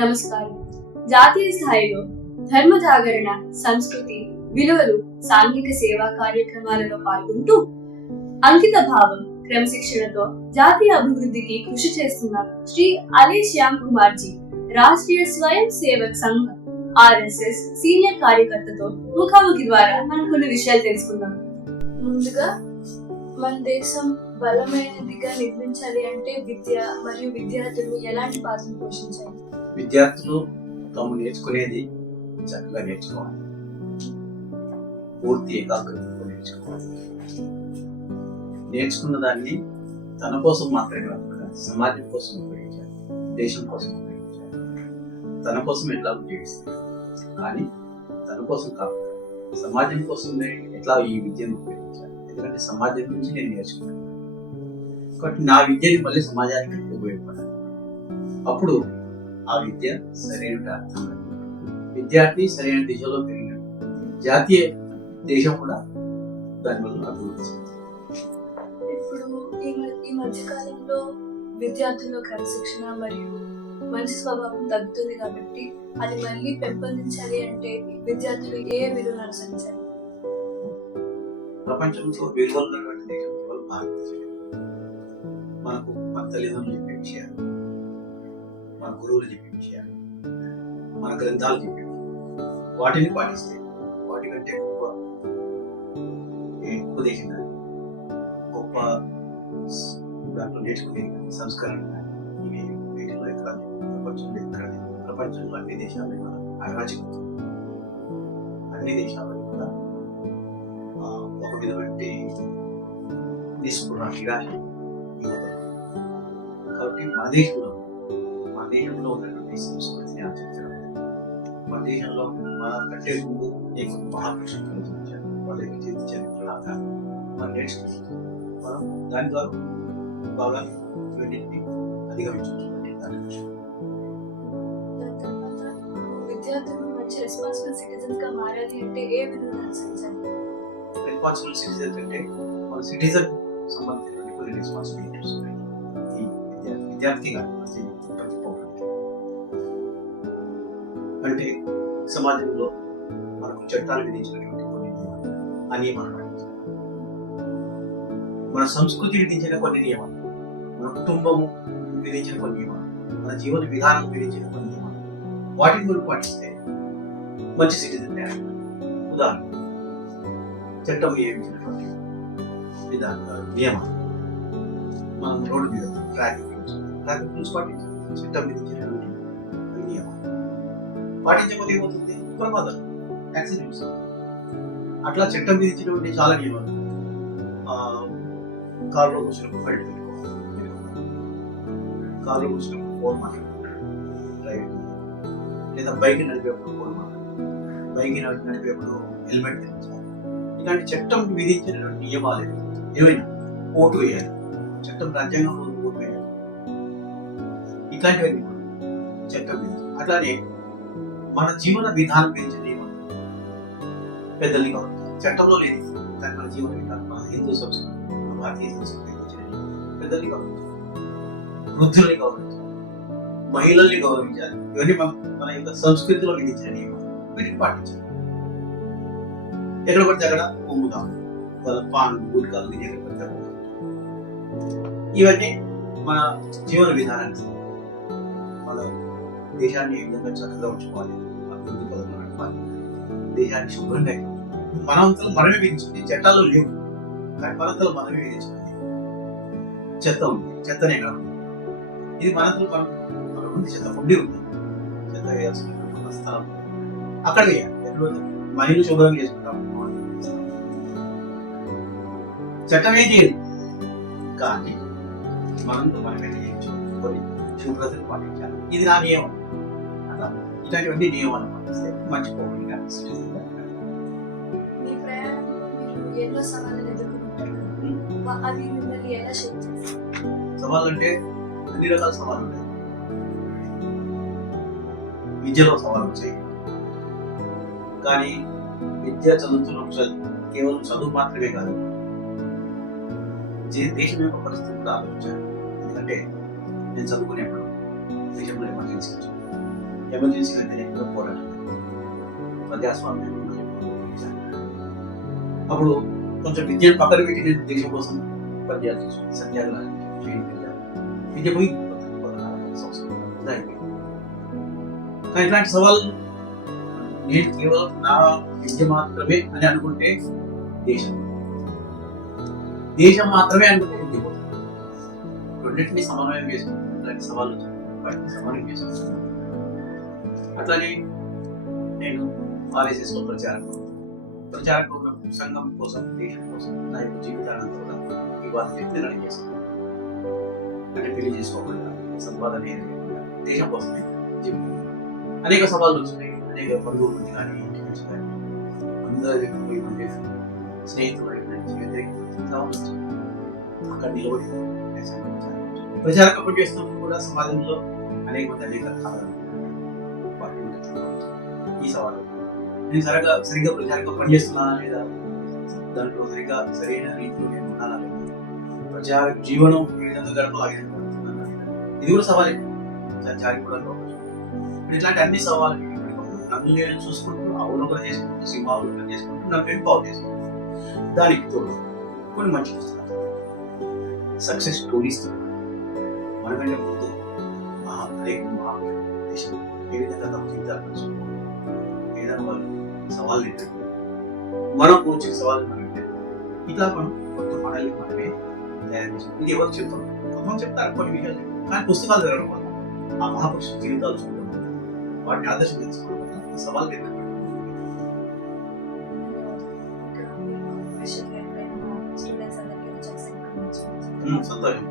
నమస్కారం. జాతీయ స్థాయిలో ధర్మ జాగరణ, సంస్కృతి, విలువలు, సాంఘిక సేవా కార్యక్రమాలలో పాల్గొంటూ అంకిత భావం, క్రమశిక్షణతో జాతీయ అభివృద్ధికి కృషి చేస్తున్న శ్రీ అలీ శ్యామ్ కుమార్ జీ రాష్ట్రీయ స్వయం సేవక్ సంఘ్ ఆర్ఎస్ఎస్ సీనియర్ కార్యకర్తతో ముఖాముఖి ద్వారా మనం కొన్ని విషయాలు తెలుసుకుందాం. ముందుగా, మన దేశం బలమైనదిగా నిర్మించాలి అంటే విద్య మరియు విద్యార్థులు ఎలాంటి పాత్రను పోషించాలి? విద్యార్థులు తాము నేర్చుకునేది చక్కగా నేర్చుకోవాలి, పూర్తి ఏకాగ్రతతో నేర్చుకోవాలి. నేర్చుకున్న దాన్ని తన కోసం మాత్రమే కాకుండా సమాజం కోసం ఉపయోగించాలి, దేశం కోసం ఉపయోగించాలి. తన కోసం ఎట్లా ఉపయోగిస్తుంది కానీ తన కోసం కాదు, సమాజం కోసమే ఎట్లా ఈ విద్యను ఉపయోగించాలి. ఎందుకంటే సమాజం నుంచి నేను నేర్చుకున్నాను కాబట్టి నా విద్యని మళ్ళీ సమాజానికి ఉపయోగపడాలి. అప్పుడు ఆ విద్య సరైన అర్థం, విద్యార్థి సరైన దిశలో పెరిగిన జాతీయ దేశం కూడా దానివల్ల అభివృద్ధి చెందుతుంది. ఇప్పుడు ఈ మధ్య కాలంలో విద్యార్థుల్లో క్రమశిక్షణ మరియు మంచి స్వభావం తగ్గుతుంది కాబట్టి అది మళ్ళీ పెంపొందించాలి అంటే విద్యార్థులు ఏ విలువలు అనుసరించాలి? ప్రపంచంలో విలువలు ఉన్నటువంటి దేశం కేవలం భారతదేశం. మనకు మన తల్లిదండ్రులు చెప్పే విషయాలు, మన గురువులు చెప్పే విషయాలు, మన గ్రంథాలు చెప్పే వాటిని పాటిస్తే వాటికంటే గొప్ప ఉపదేశం కానీ గొప్ప దాంట్లో నేర్చుకునే సంస్కరణ కానీ ఇవి వీటిలో ఎక్కడ ప్రపంచంలో ఎక్కడ ప్రపంచంలో అన్ని దేశాలు కూడా అరాజకత్వం, అన్ని దేశాలు కూడా ఒక విధమైన నిస్పృహ, నిరాశ. కాబట్టి మన దేశంలో ఉన్నటువంటి సంస్కృతిని ఆచరించడం, మన దేశంలో మన కంటే ముందు మహాపురుషులు ప్రయత్నించారు, వాళ్ళకి చేతి చరిత్రలాగా మనం నేర్చుకుంటాం. మనం దాని ద్వారా బాగా అధిగమించుకుంటే విద్యార్థులు మంచి రెస్పాన్సిబుల్ సిటిజన్స్ గా మారాలి అంటే ఏ విధంగా అనుసరించాలి? రెస్పాన్సిబుల్ సిటిజన్ అంటే మన సిటిజన్ సంబంధించినటువంటి కొన్ని రెస్పాన్సిబిలిటీస్ ఉన్నాయి. విద్యార్థిగా ప్రతి పౌరుడికి అంటే సమాజంలో మనకు చట్టాలు విధించినటువంటి కొన్ని నియమాలు, ఆ నియమాలు పాటించాలి. మన సంస్కృతి విధించిన కొన్ని నియమాలు, మన కుటుంబము విధించిన కొన్ని నియమాలు, మన జీవన విధానం విధించిన కొన్ని నియమాలు, వాటిని మనం పాటిస్తే మంచి సిటిజన్ తయారు. ఉదాహరణ, చట్టం నియమించినటువంటి నియమాలు, మనం రోడ్డు మీద ట్రాఫిక్ రూల్స్ పాటించాలి. చట్టం విధించినటువంటి నియమాలు పాటించకపోతే ఏమవుతుంది? ప్రమాదాలు, యాక్సిడెంట్స్. అట్లా చట్టం విధించినటువంటి చాలా నియమాలు. కారులో కూర్చున్నప్పుడు బయట పెట్టుకోవాలి, కారులో కూర్చున్నప్పుడు ఫోన్ మాట్లాడుకుంటాడు డ్రైవర్, లేదా బైక్ నడిపేప్పుడు ఫోన్ మాట్లాడుకుంటాడు, బైక్ నడిపేప్పుడు హెల్మెట్ ధరించాలి. ఇలాంటి చట్టం విధించినటువంటి నియమాలు ఏమైనా ఓటు వేయాలి, చట్టం రాజ్యాంగంలో ఓటు వేయాలి, ఇట్లాంటివన్నీ చట్టం విధించాలి. అట్లానే మన జీవన విధానం విధించిన నియమాలు పెద్దల్ని గౌరవించాలి. చట్టంలో లేదు కానీ మన జీవన విధానం, మన హిందూ సంస్కృతి, మన భారతీయ సంస్కృతి విధించిన పెద్దల్ని గౌరవించాలి, వృద్ధుల్ని గౌరవించాలి, మహిళల్ని గౌరవించాలి. ఇవన్నీ మన యొక్క సంస్కృతిలో విధించిన నియమాలు, వీటిని పాటించాలి. ఎక్కడ పడితే అక్కడ పొమ్ముదాం, వాళ్ళ పాన్ గుట్కాలు తిని ఎక్కడ పడితే అక్కడ. ఇవన్నీ మన జీవన విధానానికి, మన దేశాన్ని ఏ విధంగా చక్కగా ఉంచుకోవాలి, అభివృద్ధి పదంలో నడపాలి, దేశాన్ని శుభ్రంగా మనంతలో మనమే విధించుకుంది. చట్టాల్లో లేవు కానీ మనంతలో మనమే విధించుకుంది. చెత్త ఉంది, చెత్తనే కాదు, ఇది మనంతలో మన ఉంది, చెత్త ఉండి ఉంది, చెత్త వేయాల్సిన స్థలం అక్కడ వేయాలి. ఎక్కడ మన ఇల్లు శుభ్రం చేసుకుంటాం, చట్టం ఏం చేయదు కానీ మనమే చేయొచ్చు, కొన్ని శుభ్రతను పాటించాలి. ఇది నా నియమం. అట్లా ఇలాంటివన్నీ నియమాలు పాటిస్తే మంచి పౌరుడిగా సవాళ్ళు అంటే అన్ని రకాల సవాళ్ళు ఉంటాయి. విద్యలో సవాళ్ళు వచ్చాయి కానీ విద్య చదువుతున్న కేవలం చదువు మాత్రమే కాదు, దేశం యొక్క పరిస్థితి కూడా ఆలోచించాలి. ఎందుకంటే నేను చదువుకునేప్పుడు దేశంలో ఎమర్జెన్సీ వచ్చింది, ఎమర్జెన్సీ వ్యతిరేకంగా పోరాటం, ప్రజాస్వామ్యం అప్పుడు కొంచెం విద్యను పక్కన పెట్టి నేను దేశం కోసం పనిచేయాల్సి వచ్చింది. సత్యాగ్రహం విద్య పోయి సంస్కృతి అయిపోయింది. కానీ ఇట్లాంటి సవాళ్ళు నేను కేవలం నా విద్య మాత్రమే అని అనుకుంటే దేశం మాత్రమే అనుకుంటే విద్య పోతుంది. రెండింటినీ సమన్వయం చేసుకుంటుంది. ఇలాంటి సవాళ్ళు వాటిని సమన్వయం చేసుకుంటుంది. అట్లానే నేను RSS లో ప్రచారకుడు సంఘం కోసం, దేశం కోసం నా యొక్క జీవితానంతా కూడా ఇవాళ చెప్పి రన్ చేస్తాను. అంటే పెళ్లి చేసుకోకుండా, సంపాదన ఏది లేకుండా దేశం కోసమే జీవితం. అనేక సవాళ్ళు వచ్చినాయి. అనేక బంధువుల నుంచి కానీ, ఇంటి నుంచి కానీ, అందరి మంది స్నేహితుల నుంచి వ్యతిరేక సవాళ్ళు వచ్చాయి. అక్కడ నిలబడి ప్రచారక పనిచేస్తున్నప్పుడు కూడా సమాజంలో అనేక మంది అనేక రకాల ఈ సవాళ్ళు నేను సరిగ్గా ప్రచారంగా పనిచేస్తున్నానా లేదా, దాంట్లో సరైన రీతిలో నేను ఉన్నానా లేదా, ప్రచార జీవనం ఏ విధంగా గడపలాగే ఇది కూడా సవాలే. సంచారి కూడా ఇట్లాంటి అన్ని సవాళ్ళు నన్ను నేను చూసుకుంటూ అవలోకన చేసుకుంటూ, సింహావలోకన చేసుకుంటూ నా ఫ్రెండ్ బాగు చేసుకుంటూ, దానికి తోడు కొన్ని మంచి పుస్తకాలు, సక్సెస్ స్టోరీస్ మనకంటే ముందు అనేక దేశం ఏ విధంగా తమ జీవితాలు పంచుకోవాలి, ఏదైనా వాళ్ళు సవాళ్ళు ఏంటంటే మనం కూర్చొని సవాళ్ళు మనం ఇట్లా మనం కొంత మనల్ని మనమే తయారు చేసాం. ఇది ఎవరు చెప్తాం, కొంతమంది చెప్తారు కొన్ని విషయాలు చెప్తారు. కానీ పుస్తకాలు చదవడం వల్ల, ఆ మహాపురుషుల జీవితాలు చూడడం వల్ల, వాటిని ఆదర్శం తెలుసుకోవడం వల్ల సవాళ్ళు ఏంటంటే సంతోషం.